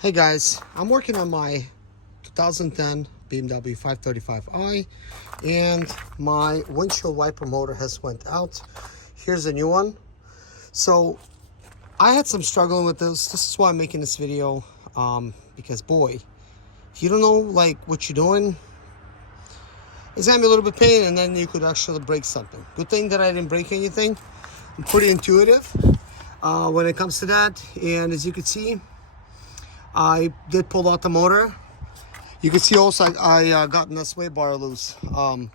Hey guys, I'm working on my 2010 BMW 535i and my windshield wiper motor has went out. Here's a new one. So I had some struggling with this. This is why I'm making this video, because boy, if you don't know like what you're doing, it's gonna be a little bit pain and then you could actually break something. Good thing that I didn't break anything. I'm pretty intuitive when it comes to that, and as you can see, I did pull out the motor. You can see also I gotten the sway bar loose. But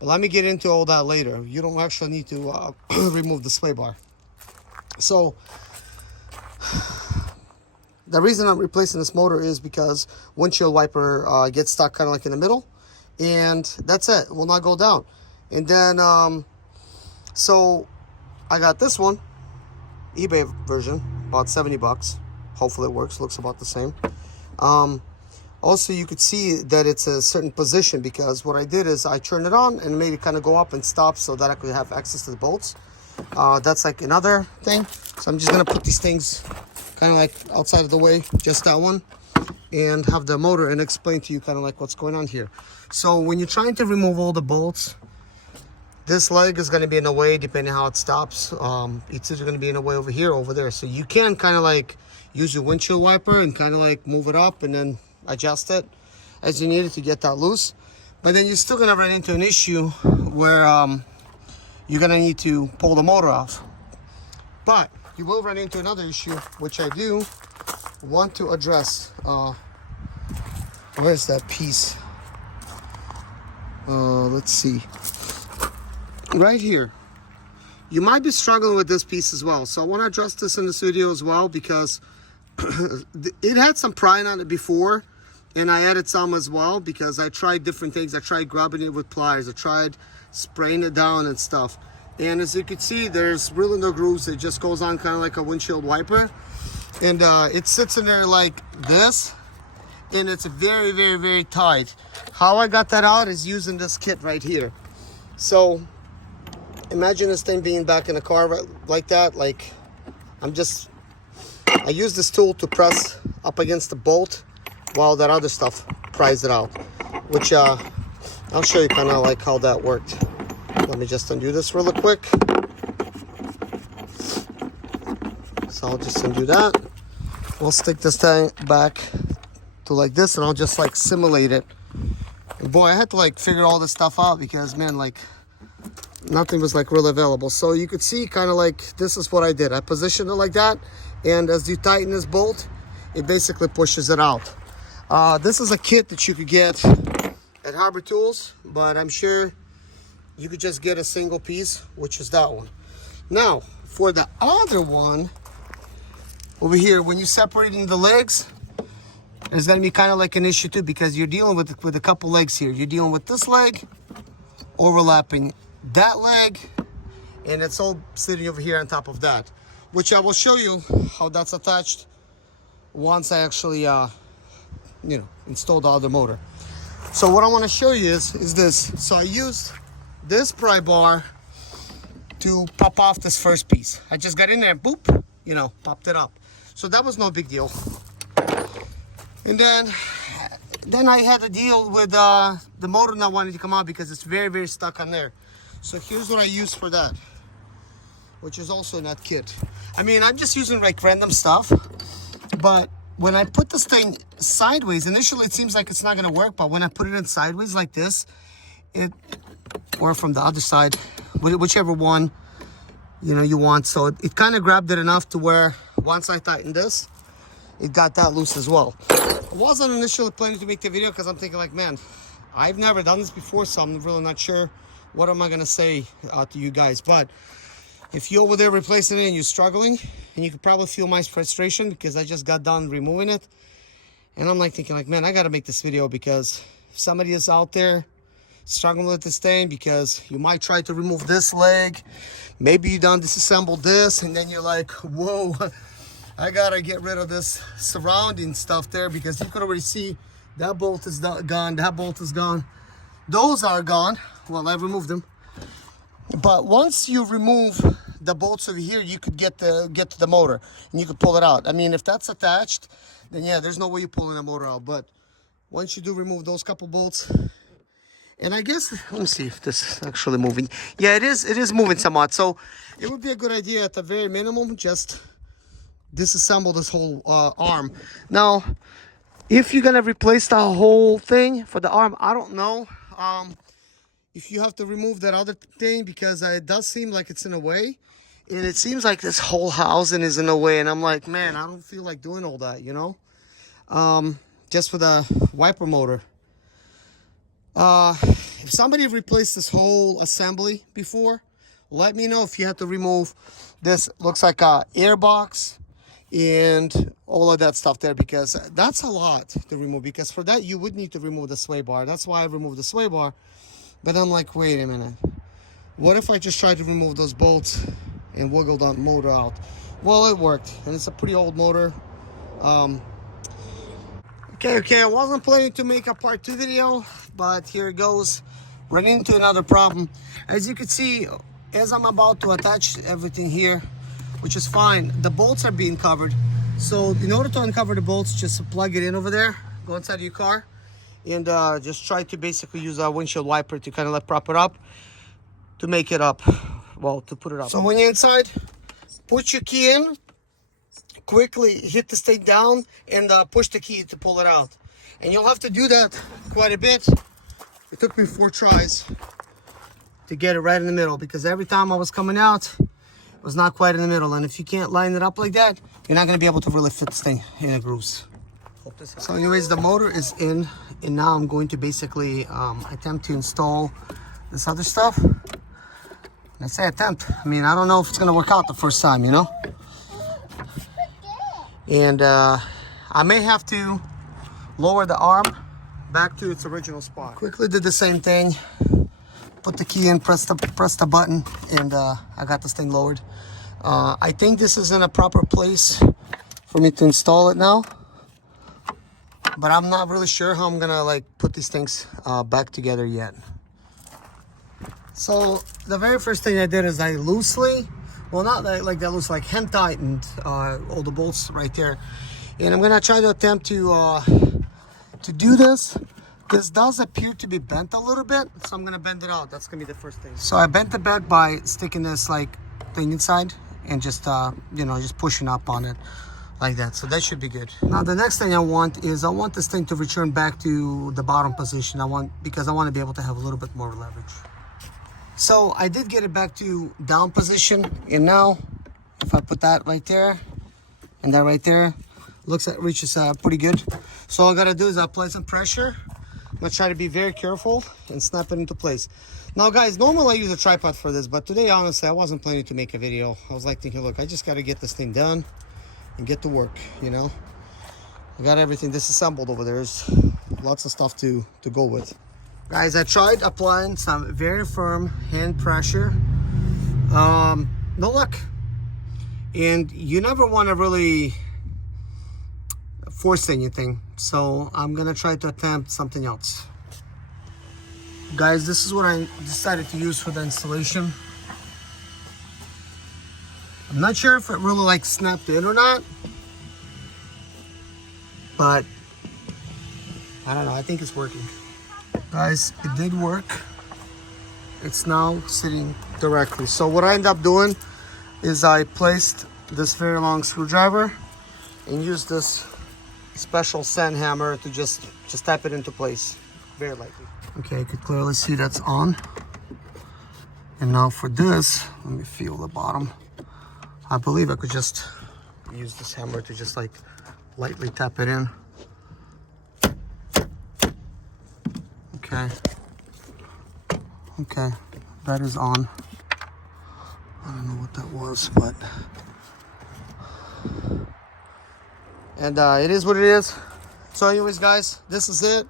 let me get into all that later. You don't actually need to remove the sway bar. So the reason I'm replacing this motor is because windshield wiper gets stuck kind of like in the middle, and that's it. It will not go down. And then so I got this one, eBay version, about 70 bucks. Hopefully it works, looks about the same. Also, you could see that it's a certain position because what I did is I turned it on and made it kind of go up and stop so that I could have access to the bolts. That's like another thing. So I'm just gonna put these things kind of like outside of the way, just that one, and have the motor and explain to you kind of like what's going on here. So when you're trying to remove all the bolts, this leg is going to be in the way depending how it stops. It's either going to be in the way over here or over there. So you can kind of like use your windshield wiper and kind of like move it up and then adjust it as you need it to get that loose. But then you're still going to run into an issue where you're going to need to pull the motor off. But you will run into another issue, which I do want to address. Where's that piece? Let's see. Right here. You might be struggling with this piece as well. So I want to address this in this video as well because it had some prying on it before, and I added some as well because I tried different things. I tried grabbing it with pliers. I tried spraying it down and stuff. And as you can see, there's really no grooves. It just goes on kind of like a windshield wiper. And it sits in there like this. And it's very, very, very tight. How I got that out is using this kit right here. So imagine this thing being back in the car right, like that. Like I use this tool to press up against the bolt while that other stuff pries it out, which I'll show you kind of like how that worked. Let me just undo this really quick. So I'll just undo that. We'll stick this thing back to like this, and I'll just like simulate it. And boy, I had to like figure all this stuff out because man, like nothing was like really available. So you could see kind of like this is what I did. I positioned it like that, and as you tighten this bolt, it basically pushes it out. This is a kit that you could get at Harbor Tools, but I'm sure you could just get a single piece, which is that one. Now for the other one over here, when you're separating the legs, there's going to be kind of like an issue too, because you're dealing with a couple legs here. You're dealing with this leg overlapping that leg, and it's all sitting over here on top of that, which I will show you how that's attached once I actually install the other motor. So what I want to show you is this. So I used this pry bar to pop off this first piece. I just got in there and boop, popped it up. So that was no big deal. And then I had to deal with the motor not wanting to come out because it's very, very stuck on there. So here's what I use for that, which is also in that kit. I mean, I'm just using like random stuff, but when I put this thing sideways, initially it seems like it's not gonna work, but when I put it in sideways like this, or from the other side, whichever one you want. So it kind of grabbed it enough to where once I tightened this, it got that loose as well. I wasn't initially planning to make the video because I'm thinking like, man, I've never done this before, so I'm really not sure what am I gonna say to you guys. But if you're over there replacing it and you're struggling, and you can probably feel my frustration because I just got done removing it, and I'm like thinking like, man, I gotta make this video because if somebody is out there struggling with this thing, because you might try to remove this leg, maybe you done disassembled this, and then you're like, whoa, I gotta get rid of this surrounding stuff there, because you could already see that bolt is gone, that bolt is gone, those are gone. Well, I removed them. But once you remove the bolts over here, you could get to the motor and you could pull it out. I mean, if that's attached, then yeah, there's no way you're pulling the motor out. But once you do remove those couple bolts, and I guess, let me see if this is actually moving. Yeah, it is moving somewhat. So it would be a good idea at the very minimum, just disassemble this whole arm. Now, if you're gonna replace the whole thing for the arm, I don't know if you have to remove that other thing, because it does seem like it's in a way, and it seems like this whole housing is in a way, and I'm like, man, I don't feel like doing all that, you know, just for the wiper motor. If somebody replaced this whole assembly before, let me know if you have to remove this. Looks like a air box and all of that stuff there, because that's a lot to remove, because for that you would need to remove the sway bar. That's why I removed the sway bar. But I'm like, wait a minute, what if I just try to remove those bolts and wiggle that motor out? Well, it worked, and it's a pretty old motor. Okay, I wasn't planning to make a part 2 video, but here it goes. Running into another problem. As you can see, as I'm about to attach everything here, which is fine, the bolts are being covered. So in order to uncover the bolts, just plug it in over there, go inside your car, and just try to basically use a windshield wiper to kind of like prop it up, to make it up, well, to put it up. So when you're inside, put your key in, quickly hit the stick down, and push the key to pull it out. And you'll have to do that quite a bit. It took me 4 tries to get it right in the middle, because every time I was coming out, it was not quite in the middle. And if you can't line it up like that, you're not going to be able to really fit this thing in the grooves. So anyways, the motor is in, and now I'm going to basically attempt to install this other stuff. And I say attempt, I mean, I don't know if it's going to work out the first time, you know. And I may have to lower the arm back to its original spot. Quickly did the same thing, put the key in, press the button, and I got this thing lowered. I think this is in a proper place for me to install it now, but I'm not really sure how I'm gonna like put these things back together yet. So the very first thing I did is I loosely, well, not like that loose, like hand tightened all the bolts right there. And I'm gonna try to attempt to do this. This does appear to be bent a little bit, so I'm gonna bend it out. That's gonna be the first thing. So I bent the bed by sticking this like thing inside and just you know, just pushing up on it like that. So that should be good. Now the next thing I want is, I want this thing to return back to the bottom position. Because I want to be able to have a little bit more leverage. So I did get it back to down position, and now if I put that right there and that right there, looks like it reaches pretty good. So all I gotta do is apply some pressure. I'm gonna try to be very careful and snap it into place. Now guys, normally I use a tripod for this, but today honestly I wasn't planning to make a video. I was like thinking, look, I just gotta get this thing done and get to work, you know. I got everything disassembled over there. There's lots of stuff to go with. Guys, I tried applying some very firm hand pressure. No luck. And you never want to really force anything, so I'm gonna try to attempt something else. Guys, this is what I decided to use for the installation. I'm not sure if it really like snapped in or not, but I don't know, I think it's working. Guys, it did work. It's now sitting directly. So what I ended up doing is I placed this very long screwdriver and used this special sand hammer to just tap it into place very lightly. Okay, you could clearly see that's on. And now for this, let me feel the bottom. I believe I could just use this hammer to just like lightly tap it in. Okay, that is on. I don't know what that was, but and it is what it is. So anyways guys, this is it.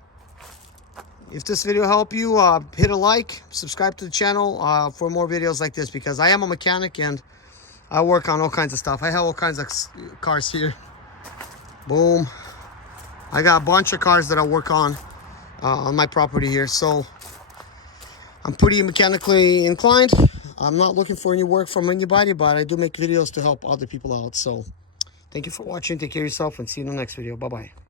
If this video helped you, hit a like, subscribe to the channel for more videos like this, because I am a mechanic and I work on all kinds of stuff. I have all kinds of cars here. Boom. I got a bunch of cars that I work on my property here, so I'm pretty mechanically inclined. I'm not looking for any work from anybody, but I do make videos to help other people out. So thank you for watching. Take care of yourself and see you in the next video. Bye-bye.